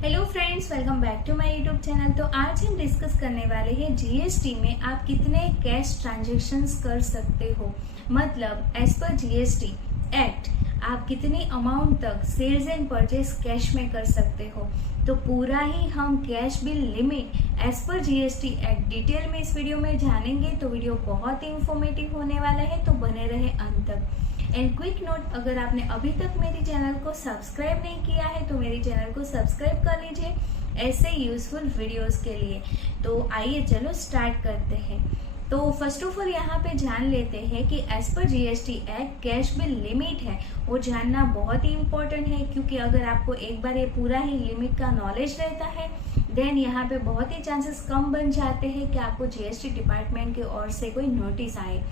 Hello friends, welcome back to my YouTube channel. तो आज हम डिस्कस करने वाले हैं जीएसटी में आप कितने कैश ट्रांजैक्शंस कर सकते हो। मतलब एज पर जीएसटी एक्ट आप कितनी अमाउंट तक सेल्स एंड परचेज कैश में कर सकते हो। तो पूरा ही हम cash bill limit as per GST act detail में इस वीडियो में जानेंगे। तो वीडियो बहुत ही इंफॉर्मेटिव होने वाला है, तो बने रहे अंत तक। एंड क्विक नोट, अगर आपने अभी तक मेरे चैनल को सब्सक्राइब नहीं किया है तो मेरे चैनल को सब्सक्राइब कर लीजिए ऐसे यूजफुल वीडियोस के लिए। तो आइए चलो स्टार्ट करते हैं। तो फर्स्ट ऑफ ऑल यहाँ पे जान लेते हैं कि as per GST act cash bill limit है वो जानना बहुत ही इम्पोर्टेंट है, क्योंकि अगर आपको एक बार ये पूरा ही लिमिट का नॉलेज रहता है देन यहाँ पे बहुत ही चांसेस कम बन जाते हैं कि आपको जीएसटी डिपार्टमेंट की ओर से कोई नोटिस आए।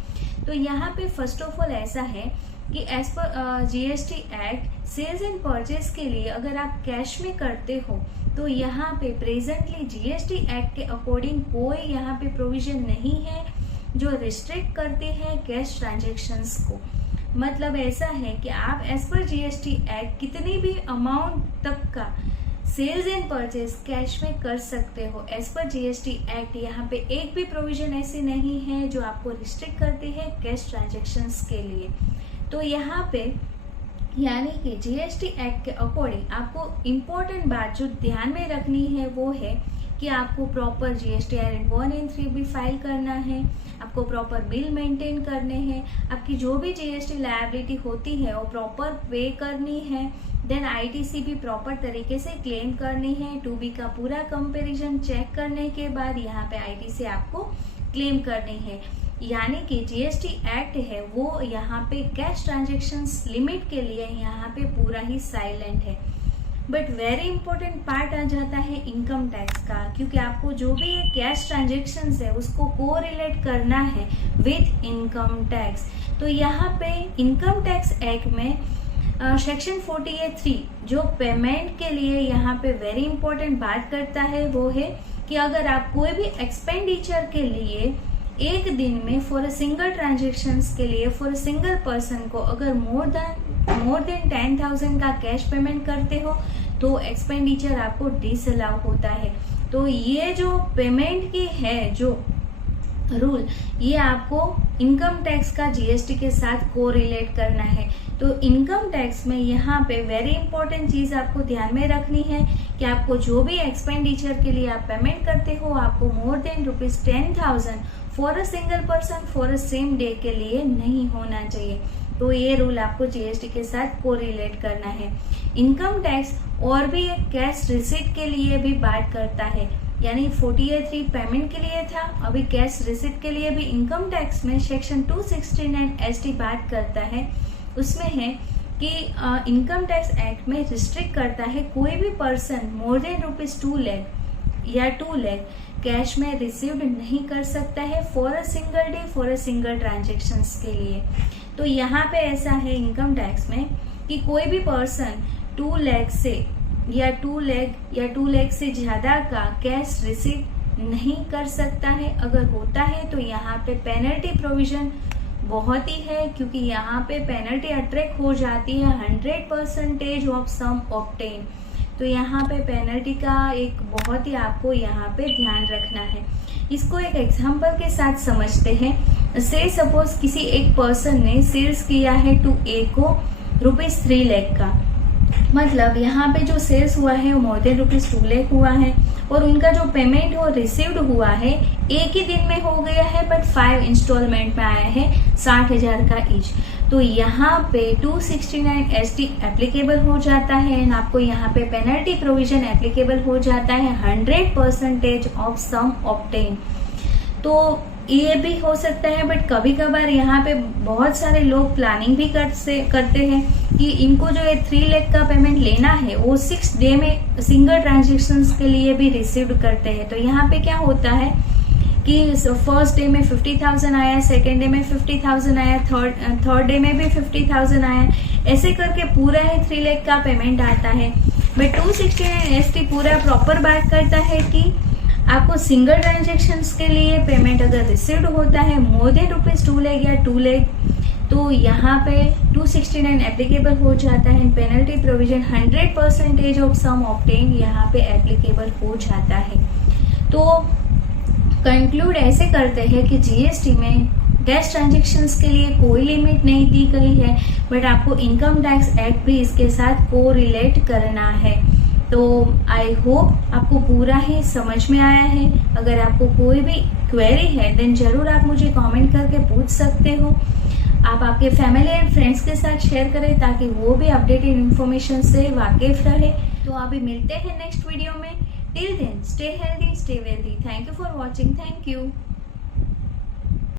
तो यहाँ पे फर्स्ट ऑफ ऑल ऐसा है कि as per GST act sales and purchase के लिए अगर आप कैश में करते हो तो यहाँ पे प्रेजेंटली जीएसटी एक्ट के अकॉर्डिंग कोई यहाँ पे प्रोविजन नहीं है जो रिस्ट्रिक्ट करते हैं कैश ट्रांजेक्शन्स को। मतलब ऐसा है कि आप एज पर जीएसटी एक्ट कितनी भी अमाउंट तक का सेल्स एंड परचेज कैश में कर सकते हो। एज पर जीएसटी एक्ट यहाँ पे एक भी प्रोविजन ऐसी नहीं है जो आपको रिस्ट्रिक्ट करती है कैश ट्रांजेक्शन्स के लिए। तो यहाँ पे यानी कि जीएसटी एक्ट के अकॉर्डिंग आपको इम्पोर्टेंट बात जो ध्यान में रखनी है वो है कि आपको प्रॉपर GSTIN 1 and 3 भी फाइल करना है, आपको प्रॉपर बिल मेंटेन करने हैं, आपकी जो भी जीएसटी लायबिलिटी होती है वो प्रॉपर पे करनी है, देन आईटीसी भी प्रॉपर तरीके से क्लेम करनी है। 2B का पूरा कंपैरिजन चेक करने के बाद यहाँ पे आईटीसी आपको क्लेम करनी है। यानी कि जीएसटी एक्ट है वो यहाँ पे कैश ट्रांजेक्शन्स लिमिट के लिए यहाँ पे पूरा ही साइलेंट है। बट वेरी इंपॉर्टेंट पार्ट आ जाता है इनकम टैक्स का, क्योंकि आपको जो भी ये कैश ट्रांजेक्शन्स है उसको कोरिलेट करना है विथ इनकम टैक्स। तो यहाँ पे इनकम टैक्स एक्ट में सेक्शन 48(3) जो पेमेंट के लिए यहाँ पे वेरी इंपॉर्टेंट बात करता है वो है कि अगर आप कोई भी एक्सपेंडिचर के लिए एक दिन में फॉर अ सिंगल ट्रांजेक्शन्स के लिए फॉर अ सिंगल पर्सन को अगर मोर देन 10,000 का कैश पेमेंट करते हो तो एक्सपेंडिचर आपको डिसअलाउ होता है। तो ये जो पेमेंट की है जो रूल ये आपको इनकम टैक्स का जीएसटी के साथ कोरिलेट करना है। तो इनकम टैक्स में यहाँ पे वेरी इंपॉर्टेंट चीज आपको ध्यान में रखनी है कि आपको जो भी एक्सपेंडिचर के लिए आप पेमेंट करते हो आपको more than ₹10,000 for a single person for a same day के लिए नहीं होना चाहिए। तो ये रूल आपको जीएसटी के साथ कोरिलेट करना है। इनकम टैक्स और भी एक कैश रिसीट के लिए भी बात करता है, यानी 48(3) पेमेंट के लिए था, अभी कैश रिसीट के लिए भी इनकम टैक्स में सेक्शन 269 ST बात करता है। उसमें है कि इनकम टैक्स एक्ट में रिस्ट्रिक्ट करता है कोई भी पर्सन मोर देन ₹2 लाख या 2 लाख कैश में रिसीव्ड नहीं कर सकता है for a single day for a single transactions के लिए। तो यहाँ पे ऐसा है इनकम टैक्स में कि कोई भी पर्सन 2 लाख से या 2 लाख से ज्यादा का कैश रिसीव नहीं कर सकता है। अगर होता है तो यहाँ पे पेनल्टी प्रोविजन बहुत ही है, क्योंकि यहाँ पे पेनल्टी अट्रैक्ट हो जाती है 100% ऑफ सम ऑब्टेन। तो यहाँ पे पेनल्टी का एक बहुत ही आपको यहाँ पे ध्यान रखना है। इसको एक एग्जांपल के साथ समझते हैं। से सपोज किसी एक पर्सन ने सेल्स किया है टू ए को ₹3 लाख का, मतलब यहाँ पे जो सेल्स हुआ है वो मोर देन ₹2 लाख हुआ है और उनका जो पेमेंट वो रिसीव्ड हुआ है एक ही दिन में हो गया है, बट 5 इंस्टॉलमेंट में आया है 60,000 का ईच। तो यहाँ पे 269 ST एप्लीकेबल हो जाता है एंड आपको यहाँ पे पेनल्टी प्रोविजन एप्लीकेबल हो जाता है 100% ऑफ सम ऑब्टेन। तो ये भी हो सकता है, बट कभी कभार यहाँ पे बहुत सारे लोग प्लानिंग भी करते हैं कि इनको जो 3 लाख का पेमेंट लेना है वो 6 डे में सिंगल ट्रांजेक्शन्स के लिए भी रिसीव करते हैं। तो यहाँ पे क्या होता है कि फर्स्ट डे में 50,000 आया, सेकेंड डे में 50,000 आया, थर्ड डे में भी 50,000 आया, ऐसे करके पूरा ही 3 लाख का पेमेंट आता है। बट 269 ST पूरा प्रॉपर बात करता है कि आपको सिंगल ट्रांजेक्शन्स के लिए पेमेंट अगर रिसीव्ड होता है मोर देन ₹2 लाख या 2 लाख तो यहाँ पे 269 एप्लीकेबल हो जाता है। Penalty provision 100% of sum obtain यहाँ पे एप्लीकेबल हो जाता है। तो कंक्लूड ऐसे करते हैं कि जीएसटी में कैश ट्रांजेक्शन्स के लिए कोई लिमिट नहीं दी गई है, बट आपको इनकम टैक्स एक्ट भी इसके साथ कोरिलेट करना है। तो आई होप आपको पूरा ही समझ में आया है। अगर आपको कोई भी क्वेरी है देन जरूर आप मुझे कमेंट करके पूछ सकते हो। आप आपके फैमिली एंड फ्रेंड्स के साथ शेयर करें ताकि वो भी अपडेटेड इन्फॉर्मेशन से वाकिफ रहे। तो अभी मिलते हैं नेक्स्ट वीडियो में। Till then stay healthy, stay wealthy. Thank you for watching. Thank you.